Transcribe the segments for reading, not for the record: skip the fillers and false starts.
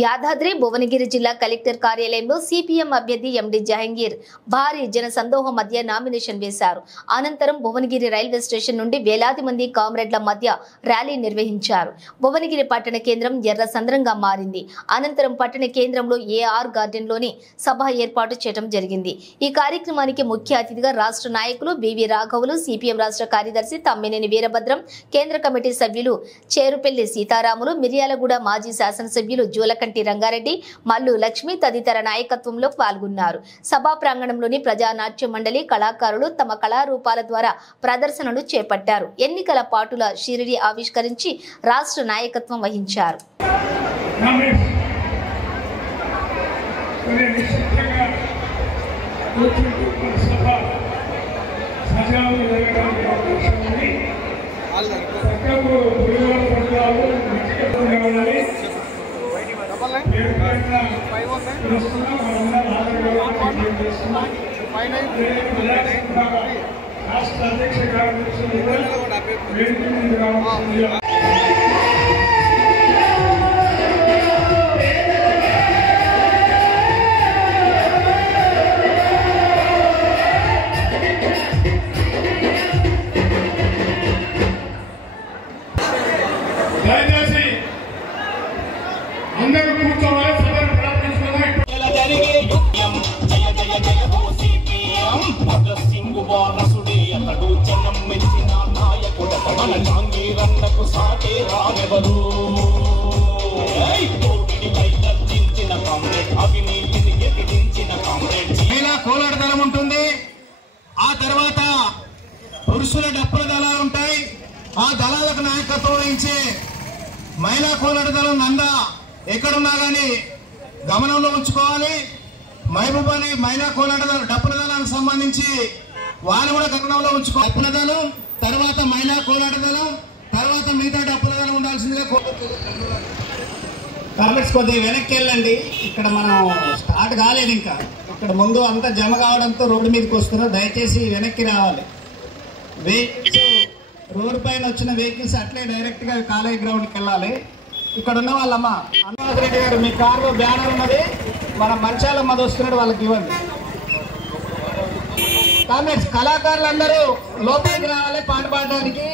యాదాద్రి భువనగిరి జిల్లా కలెక్టర్ కార్యాలయంలో సిపిఎం అభ్యర్థి ఎండి జహంగీర్ భారీ జనసందోహం మధ్య నామినేషన్ వేశారు. అనంతరం భువనగిరి రైల్వే స్టేషన్ నుండి వేలాది మంది కామ్రేడ్ల మధ్య ర్యాలీ నిర్వహించారు. భువనగిరి పట్టణ కేంద్రం ఎర్ర సంద్రంగా మారింది. అనంతరం పట్టణ కేంద్రంలో ఏఆర్ గార్డెన్ లోని సభ ఏర్పాటు చేయడం జరిగింది. ఈ కార్యక్రమానికి ముఖ్య అతిథిగా రాష్ట్ర నాయకులు బివి రాఘవులు, సిపిఎం రాష్ట్ర కార్యదర్శి తమ్మినేని వీరభద్రం, కేంద్ర కమిటీ సభ్యులు చేరుపెల్లి సీతారాములు, మిర్యాలగూడ మాజీ శాసనసభ్యులు జూలకంటి రంగారెడ్డి, మల్లు లక్ష్మి తదితర నాయకత్వంలో పాల్గొన్నారు. సభా ప్రాంగణంలోని ప్రజానాట్య మండలి కళాకారులు తమ కళారూపాల ద్వారా ప్రదర్శనలు చేపట్టారు. ఎన్నికల పాటుల షిరిడి ఆవిష్కరించి రాష్ట్ర నాయకత్వం వహించారు. కోలాటదళం ఉంటుంది. ఆ తర్వాత పురుషుల డప్పుల దళాలు ఉంటాయి. ఆ దళాలకు నాయకత్వం వహించే మహిళా కోలాటదళం నంద ఎక్కడున్నా కానీ గమనంలో ఉంచుకోవాలి. మహబూబాని మహిళా కోలాట డప్పుల దళానికి సంబంధించి వాళ్ళు కూడా గమనంలో ఉంచుకోవాలి. డప్పుల దళం తర్వాత మహిళా కోలాట దళం తర్వాత మిగతా డప్పుల దళం ఉండాల్సిందిగా కామెంట్స్ కొద్దిగా వెనక్కి వెళ్ళండి. ఇక్కడ మనం స్టార్ట్ కాలేదు, ఇంకా ఇక్కడ ముందు అంతా జమ కావడంతో రోడ్డు మీదకి వస్తున్నారు. దయచేసి వెనక్కి రావాలి. వెహికల్స్ రోడ్డు పైన వచ్చిన వెహికల్స్ అట్లే డైరెక్ట్ గా కాలేజ్ గ్రౌండ్కి వెళ్ళాలి. ఇక్కడ ఉన్న వాళ్ళమ్మ అన్నవాస రెడ్డి గారు మీ కారులో బ్యానర్ ఉన్నది, మన మంచాలమ్మ వస్తున్నాడు, వాళ్ళకి ఇవ్వండి. కామెంట్స్ కళాకారులందరూ లోపలికి రావాలి పాట పాడడానికి.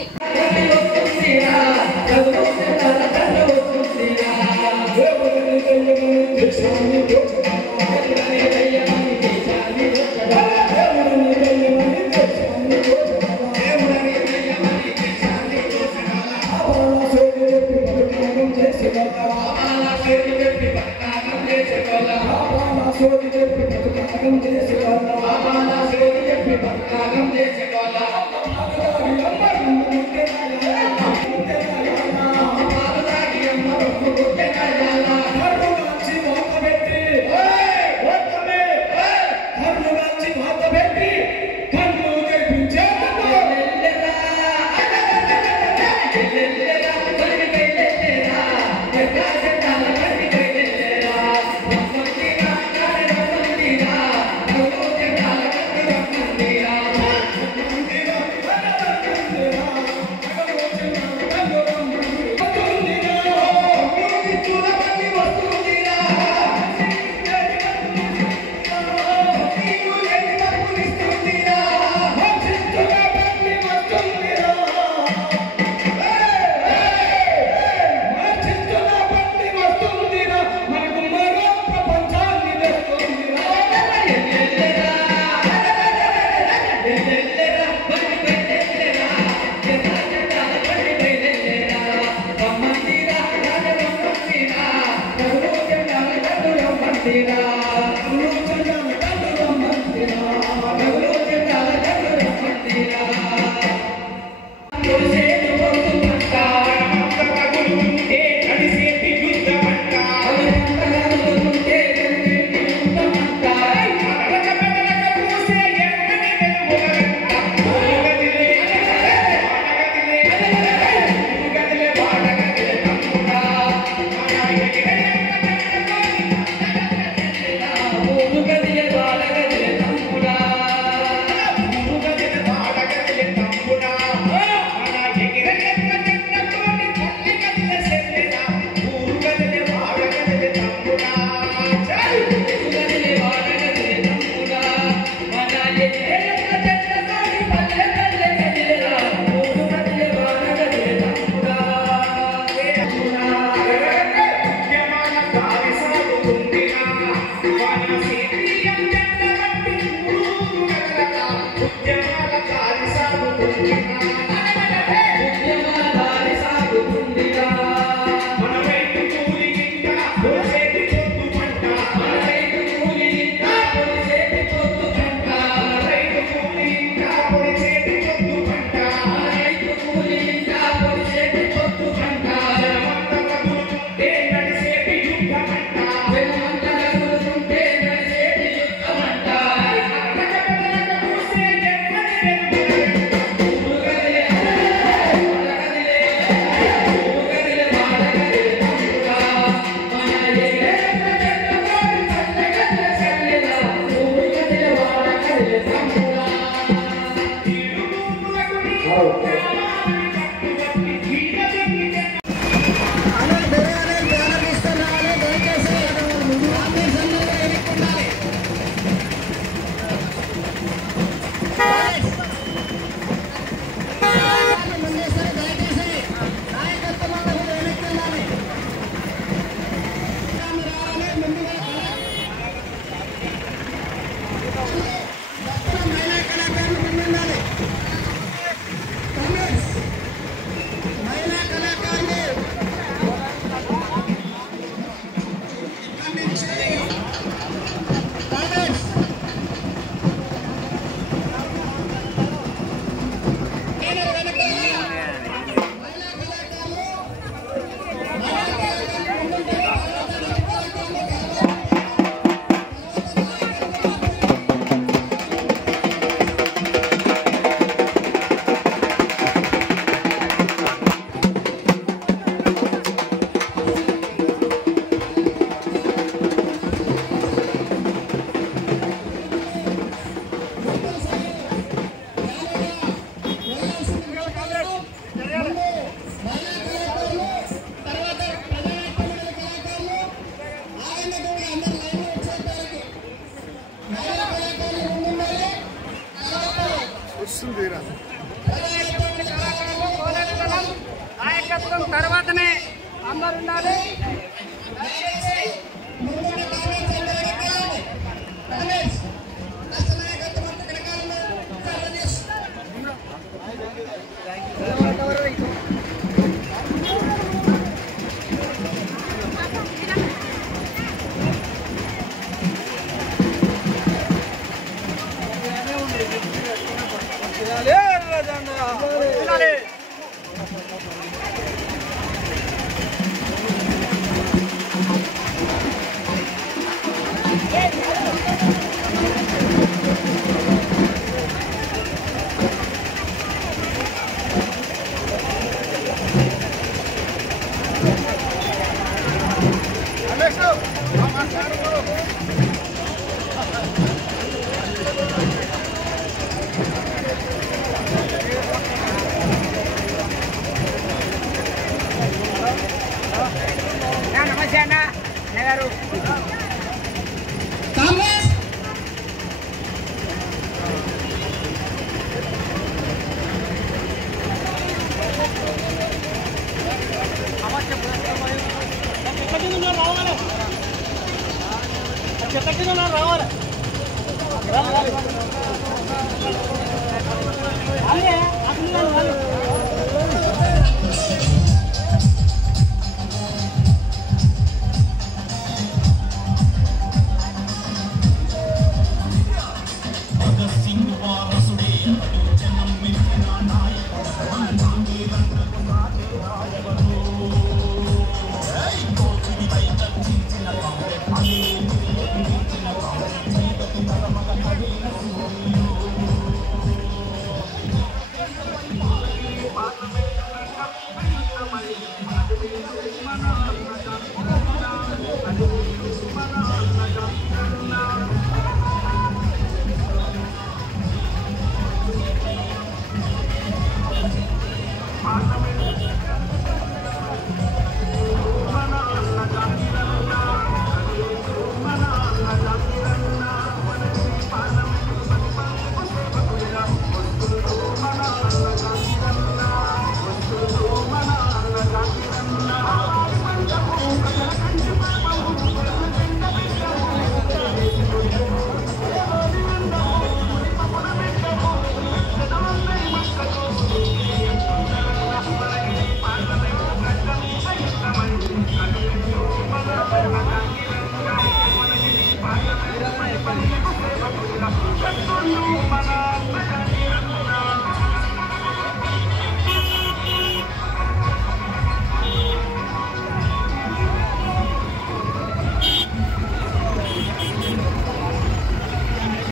నాయకత్వం తర్వాతనే అందరు ఉండాలి. నమస్తే అన్న గారు. రావాలి జనం మిగిలిన నాయకుడు